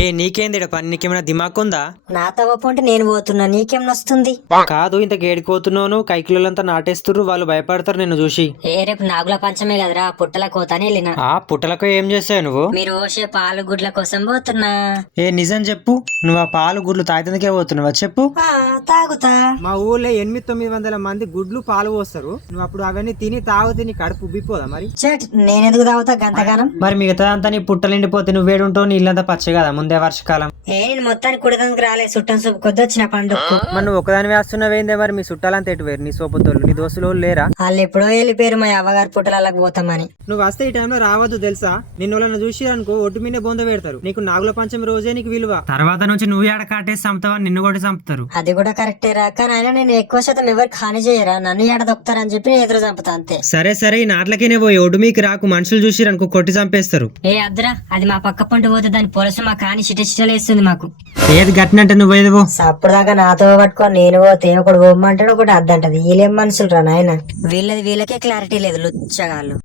ఏ నీకేంది పని? నీకేమైనా దిమాక్ ఉందా? నాతో పోంటే నేను పోతున్నా, నీకేం నొస్తుంది? కాదు, ఇంత గేడిపోతున్నావు. కైకిలంతా నాటేస్తుర్రు, వాళ్ళు భయపడతారు నిన్ను చూసి. రేపు నాగుల పంచమే కదరా, పుట్టల కోతని వెళ్ళిన. ఆ పుట్టలకు ఏం చేస్తావు నువ్వు? మీరు ఓసే పాలు గుడ్ల కోసం పోతున్నా. ఏ నిజం చెప్పు, నువ్వు ఆ పాలు గుడ్లు తాగేందుకే పోతున్నావా? చెప్పు. తాగుతా. మా ఊర్లో 800-900 మంది గుడ్లు పాలు పోస్తారు. నువ్వు అప్పుడు అవన్నీ తిని తాగితే నీ కడుపు ఉబ్బిపోదా మరి? నేనెందుకు తాగుతా గంతగానం? మరి మిగతా అంతా నీ పుట్టలు ఎండిపోతే నువ్వు వేడుంటావు, నీ ఇల్లంతా పచ్చ కదా ముందే వర్షకాలం. నేను మొత్తానికి కుడదానికి రాలే, చుట్టం సూపు కొద్ది వచ్చిన పండుగ. మరి నువ్వు ఒకదాని వేస్తున్నావేందే? మరి మీ చుట్టాలంతా ఎటు వేరు? నీ సోపుతోళ్ళు నీ దోస్తులు లేరా? వాళ్ళు ఎప్పుడో వెళ్ళిపోయారు మా అవ్వగారు పుట్టలకు పోతామని. నువ్వు వస్తే ఈ టైంలో రావద్దు తెలుసా? నిన్ను వాళ్ళని చూసి అనుకో ఒట్టు మీనే బొంద పెడతారు. నీకు నాగుల పంచమి రోజే నీకు విలువ. తర్వాత నుంచి నువ్వు ఏడ కాటేసి చంపుతావా, నిన్ను కూడా చంపుతారు. అది కూడా కరెక్టే రా, కానీ అయినా నేను ఎక్కువ శాతం ఎవరికి హాని చేయరా, నన్ను ఏడ దొక్కుతారని చెప్పి నేను ఎదురు చంపుతా అంతే. సరే సరే, ఈ నాట్లకేనే పోయి ఒడ్డు మీకు రాకు, మనుషులు చూసి అనుకో కొట్టి చంపేస్తారు. ఏ అద్దురా, అది మా పక్క పంట పోతే దాని పొలసు మా కాని చిటలేస్తుంది మాకు. ఏది గట్టినంటే నువ్వు ఏది పో. అప్పుడు దాకా నాతో పట్టుకొని నేను పోతే ఒకటి పోమ్మంటాడు, ఒకటి అద్దంటది. వీళ్ళేం మనుషులు రా నాయన, వీళ్ళది వీళ్ళకే క్లారిటీ లేదు, లుచ్చగాళ్ళు.